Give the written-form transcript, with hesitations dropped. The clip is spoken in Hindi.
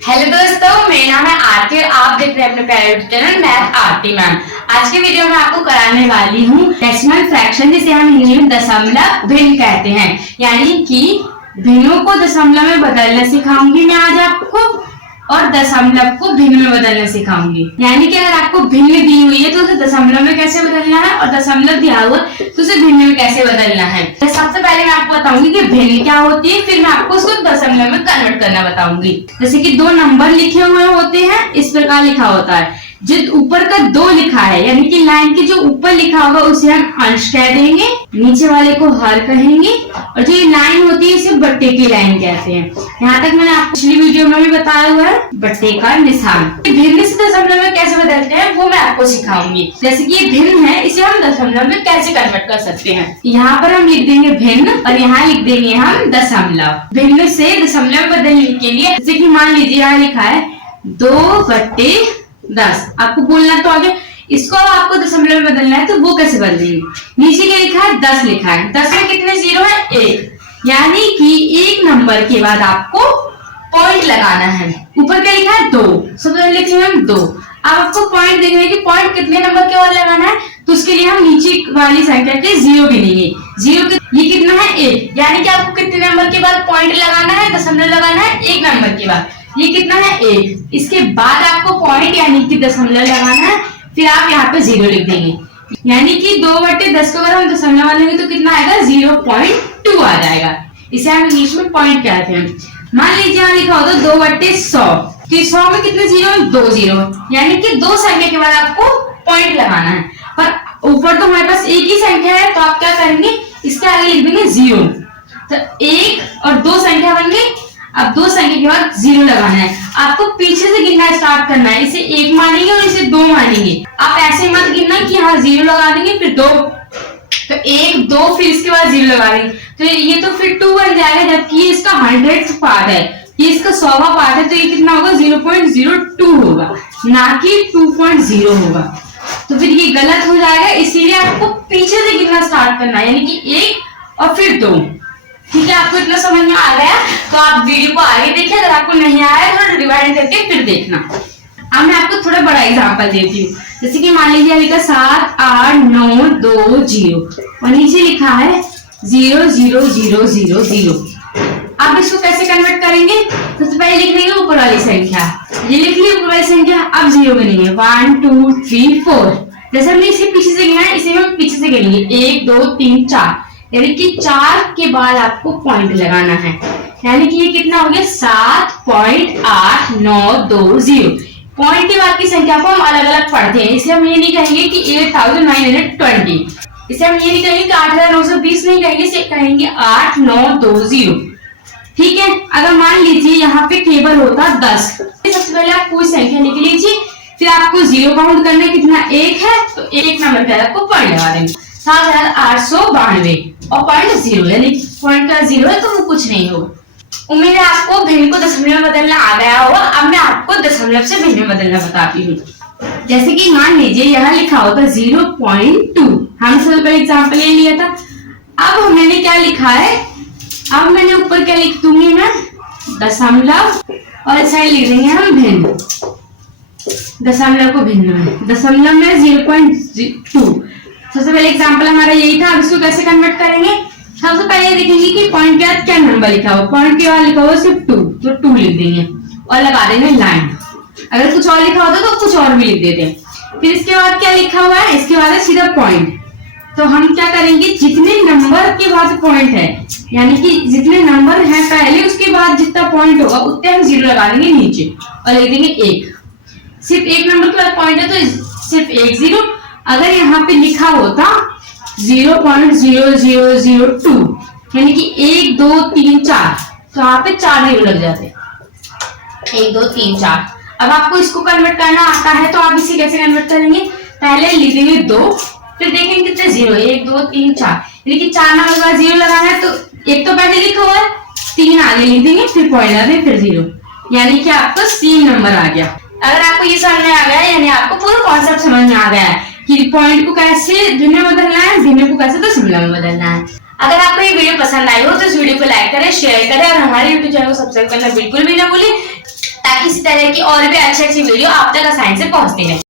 हेलो दोस्तों, मेरा नाम है आरती और आप देख रहे हैं अपने प्यारे यूट्यूब चैनल मैथ आरती मैम। आज के वीडियो में आपको कराने वाली हूँ डेसिमल फ्रैक्शन, जिसे हम हिंदी में दशमलव भिन्न कहते हैं। यानी कि भिन्नों को दशमलव में बदलना सिखाऊंगी मैं आज आपको, और दशमलव को भिन्न में बदलना सिखाऊंगी। यानी कि अगर आपको भिन्न दी हुई है तो उसे दशमलव में कैसे बदलना है, और दशमलव दिया हुआ तो उसे भिन्न में कैसे बदलना है। सबसे पहले मैं आपको बताऊंगी कि भिन्न क्या होती है, फिर मैं आपको उसको दशमलव में कन्वर्ट करना बताऊंगी। जैसे कि दो नंबर लिखे हुए होते हैं, इस प्रकार लिखा होता है। जो ऊपर का 2 लिखा है, यानी कि लाइन के जो ऊपर लिखा होगा उसे हम अंश कह देंगे, नीचे वाले को हर कहेंगे, और जो ये लाइन होती है इसे बट्टे की लाइन कहते हैं। यहाँ तक मैंने आपको पिछली वीडियो में भी बताया हुआ है बट्टे का निशान। भिन्न से दशमलव में कैसे बदलते हैं वो मैं आपको सिखाऊंगी। जैसे कि ये भिन्न है, इसे हम दशमलव में कैसे कन्वर्ट कर सकते हैं। यहाँ पर हम लिख देंगे भिन्न और यहाँ लिख देंगे हम दशमलव। भिन्न से दशमलव बदलने के लिए जैसे कि मान लीजिए यहाँ लिखा है 2/10। आपको बोलना तो आगे इसको आपको दशमलव में बदलना है तो वो कैसे बदलेंगे। नीचे क्या लिखा है 10 लिखा है, 10 में कितने जीरो है 1, यानी कि एक नंबर के बाद आपको पॉइंट लगाना है। ऊपर क्या लिखा है 2, सबसे पहले लिखेंगे हम 2। अब आपको पॉइंट देखना है कि पॉइंट कितने नंबर के बाद लगाना है, तो उसके लिए हम नीचे वाली संख्या के 0 गिनेंगे। 0 ये कितना है 1, यानी कि आपको कितने नंबर के बाद पॉइंट लगाना है, दशमलव लगाना है 1 नंबर के बाद। ये कितना है 1, इसके बाद आपको पॉइंट यानी कि दशमलव लगाना है, फिर आप यहाँ पे 0 लिख देंगे। यानी कि 2/10 को अगर हम दशमलव लेंगे तो कितना आएगा 0.2 आ जाएगा। इसे हम इंग्लिश में पॉइंट कहते हैं। मान लीजिए यहाँ लिखा होता 2/100, तो 100 में कितने जीरो, 2 जीरो, यानी कि 2 संख्या के बाद आपको पॉइंट लगाना है। पर ऊपर तो हमारे पास एक ही संख्या है, तो आप क्या करेंगे इसके आगे लिख देंगे 0। तो 1 और 2 संख्या बन गई। अब 2 संख्या के बाद 0 लगाना है। आपको पीछे से गिनना स्टार्ट करना है, इसे 1 मानेंगे और इसे 2 मानेंगे। आप ऐसे मत गिनना कि हाँ 0 लगा देंगे फिर 2, तो 1 2 फिर इसके बाद 0 लगा देंगे, तो ये तो फिर 2 बन जाएगा, जबकि ये इसका 100th पार्ट है, ये इसका 100वां पार्ट है, तो ये कितना होगा 0.02 होगा, ना कि 2.0 होगा। तो फिर ये गलत हो जाएगा, इसीलिए आपको पीछे से गिनना स्टार्ट करना है, यानी कि 1 और फिर 2। ठीक है, आपको इतना समझ में आ गया तो आप वीडियो को आगे देखिए, अगर आपको नहीं आया तो रिवाइंड करके फिर देखना। अब मैं आपको थोड़ा बड़ा एग्जांपल देती हूँ। जैसे कि मान लीजिए लिखा 7 8 9 2 0 और नीचे लिखा है 0 0 0 0 0। अब इसको कैसे कन्वर्ट करेंगे, सबसे पहले लिख लेंगे ऊपर वाली संख्या, ये लिख ली ऊपर वाली संख्या। अब 0 गिनेंगे 1 2 3 4, जैसे हमने इसे पीछे से गिना है इसे हम पीछे से गिनेंगे 1 2 3 4, यानी कि 4 के बाद आपको पॉइंट लगाना है। यानी कि ये कितना हो गया 7.8920। पॉइंट के बाद की संख्या को हम अलग अलग पढ़ते हैं, इसे हम ये नहीं कहेंगे कि 8920, इसे हम ये नहीं कहेंगे कि 8920 नहीं कहेंगे, इसे कहेंगे 8920। ठीक है, अगर मान लीजिए यहाँ पे केवल होता 10, सबसे पहले आप कोई संख्या लिख लीजिए, फिर आपको 0 काउंट करना है, कितना 1 है तो 1 नंबर पे आपको पॉइंट लगा देंगे 7892 और पॉइंट 0, यानी पॉइंट का 0 है तो वो कुछ नहीं होगा। उम्मीद है आपको भिन्न को दशमलव में बदलना आ गया होगा। अब मैं आपको दशमलव से भिन्न में बदलना बताती हूँ। जैसे कि मान लीजिए यहाँ लिखा होता 0.2, हमने सबसे पहले एग्जाम्पल ले लिया था। अब मैंने क्या लिखा है, अब मैंने ऊपर क्या लिख दूंगी मैं दशमलव, और इस साइड लिख देंगे हम भिन्न। दशमलव को भिन्न में, दशमलव में 0.2। सबसे पहले एग्जांपल हमारा यही था। अब इसको कैसे कन्वर्ट करेंगे, सबसे पहले देखेंगे कि पॉइंट के बाद क्या नंबर लिखा हुआ, पॉइंट के बाद लिखा हुआ सिर्फ 2, तो 2 लिख देंगे और लगा देंगे लाइन। अगर कुछ और लिखा होता तो कुछ और भी लिख देते हैं। फिर इसके बाद क्या लिखा हुआ है, इसके बाद है सीधा पॉइंट, तो हम क्या करेंगे जितने नंबर के बाद पॉइंट है, यानी कि जितने नंबर है पहले उसके बाद जितना पॉइंट होगा उतने हम 0 लगा देंगे नीचे और लिख देंगे 1। सिर्फ एक नंबर के बाद पॉइंट है तो सिर्फ 1 0। अगर यहाँ पे लिखा होता 0.0002, यानी कि 1 2 3 4, तो यहाँ पे 4 0 लग जाते, 1 2 3 4। अब आपको इसको कन्वर्ट करना आता है तो आप इसे कैसे कन्वर्ट करेंगे, पहले लिख देंगे 2, फिर देखेंगे कितने 0, 1 2 3 4, यानी कि 4 नंबर के बाद 0 लगाना है, तो 1 तो पहले लिखा हुआ है, 3 आगे लिख देंगे, फिर पॉइंट लगा देंगे, फिर 0, यानी कि आपको 3 नंबर आ गया। अगर आपको ये समझ में आ गया है, यानी आपको पूरा कॉन्सेप्ट समझ में आ गया है कि पॉइंट को कैसे भिन्न में बदलना है, भिन्न को कैसे दशमलव में बदलना है। अगर आपको ये वीडियो पसंद आई हो तो इस वीडियो को लाइक करें, शेयर करें और हमारे YouTube चैनल को सब्सक्राइब करना बिल्कुल भी ना भूलें। ताकि इसी तरह की और भी अच्छी अच्छी वीडियो आप तक आसानी से पहुंचती रहे।